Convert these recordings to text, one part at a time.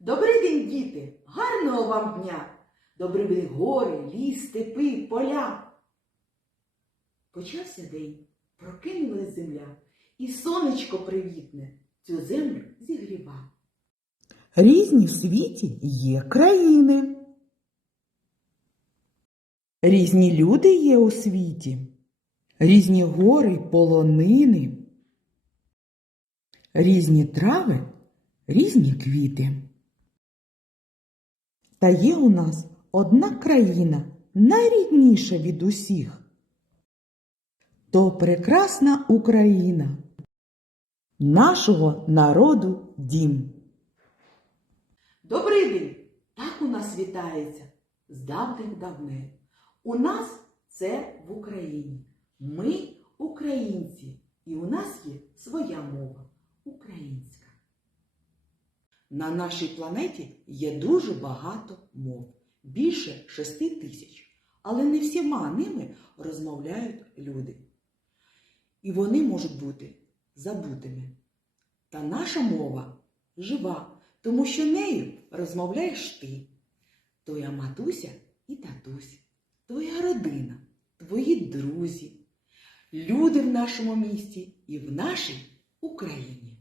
Добрий день, діти! Гарного вам дня! Добрий гори, ліс, степи, поля. Почався день, прокинулась земля, і сонечко привітне цю землю зігріва. Різні в світі є країни. Різні люди є у світі, різні гори, полонини, різні трави, різні квіти. Та є у нас одна країна, найрідніша від усіх. То прекрасна Україна, нашого народу дім. Добрий день! Так у нас вітається з давних давнин. У нас це в Україні. Ми українці, і у нас є своя мова українська. На нашій планеті є дуже багато мов, більше шести тисяч, але не всіма ними розмовляють люди. І вони можуть бути забутими. Та наша мова жива, тому що нею розмовляєш ти, твоя матуся і татусь, твоя родина, твої друзі, люди в нашому місті і в нашій Україні.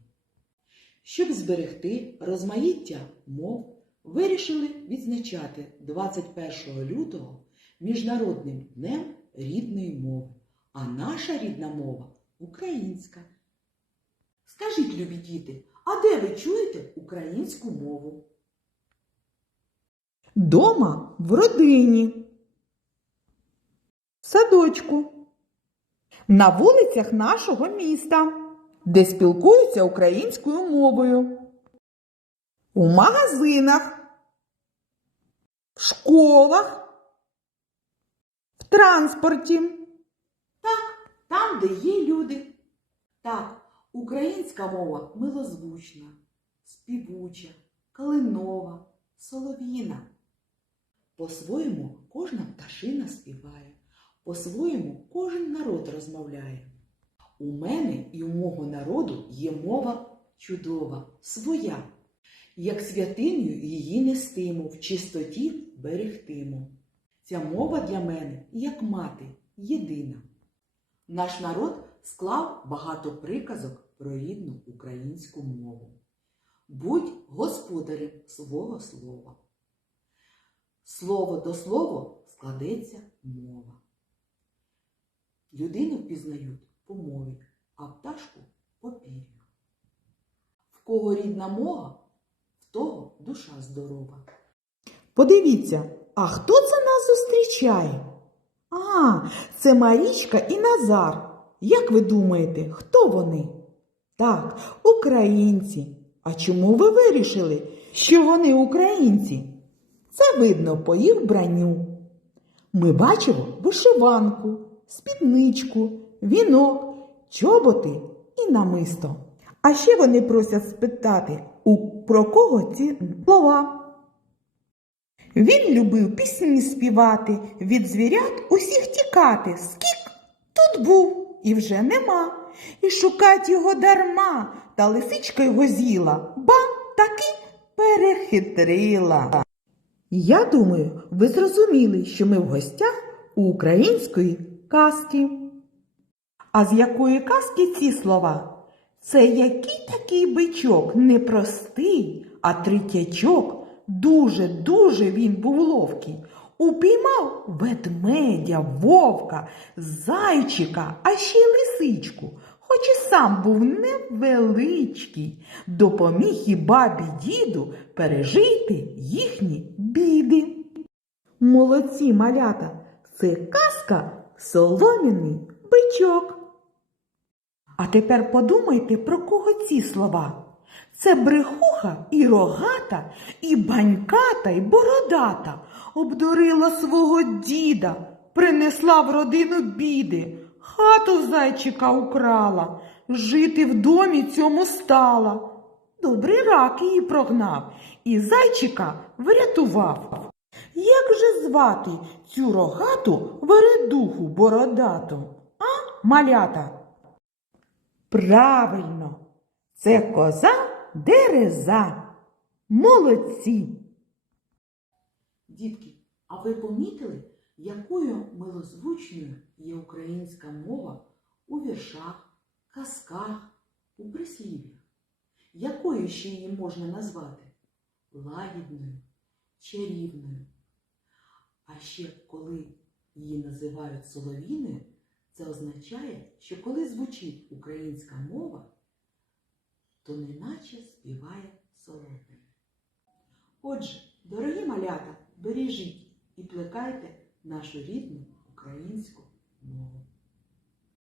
Щоб зберегти розмаїття мов, вирішили відзначати 21 лютого Міжнародним днем рідної мови, а наша рідна мова українська. Скажіть, любі діти, а де ви чуєте українську мову? Дома в родині. В Садочку. На вулицях нашого міста, де спілкуються українською мовою. У магазинах, в школах, в транспорті. Так, там, де є люди. Так, українська мова милозвучна, співуча, калинова, солов'їна. По-своєму кожна пташина співає, по-своєму кожен народ розмовляє. У мене і у мого народу є мова чудова, своя. Як святиню її нестиму, в чистоті берегтиму. Ця мова для мене, як мати, єдина. Наш народ склав багато приказок про рідну українську мову. Будь господарем свого слова. Слово до слова складеться мова. Людину впізнають по мові, а пташку по пір'ю. В кого рідна мова, в того душа здорова. Подивіться, а хто це нас зустрічає? А, це Марічка і Назар. Як ви думаєте, хто вони? Так, українці. А чому ви вирішили, що вони українці? Це видно по їх вбранню. Ми бачимо вишиванку, спідничку, вінок, чоботи і намисто. А ще вони просять спитати, у про кого ці слова. Він любив пісні співати, від звірят усіх тікати. Скік тут був і вже нема. І шукать його дарма, та лисичка його з'їла, ба таки перехитрила. Я думаю, ви зрозуміли, що ми в гостях у української казки. А з якої казки ці слова? Це який такий бичок, не простий, а третячок. Дуже, дуже він був ловкий. Упіймав ведмедя, вовка, зайчика, а ще й лисичку, хоч і сам був невеличкий, допоміг і бабі діду пережити їхні біди. Молодці малята, це казка соломіний бичок. А тепер подумайте, про кого ці слова. Це брехуха і рогата, і баньката, і бородата обдурила свого діда, принесла в родину біди, хату в зайчика украла, жити в домі цьому стала. Добрий рак її прогнав і зайчика врятував. Як же звати цю рогату вередуху бородату? А, малята? Правильно, це коза дереза. Молодці! Дітки, а ви помітили, якою милозвучною є українська мова у віршах, казках, у прислів'ях? Якою ще її можна назвати? Лагідною, чарівною. А ще коли її називають соловіною, це означає, що коли звучить українська мова, то неначе співає соловей. Отже, дорогі малята, бережіть і плекайте нашу рідну українську мову.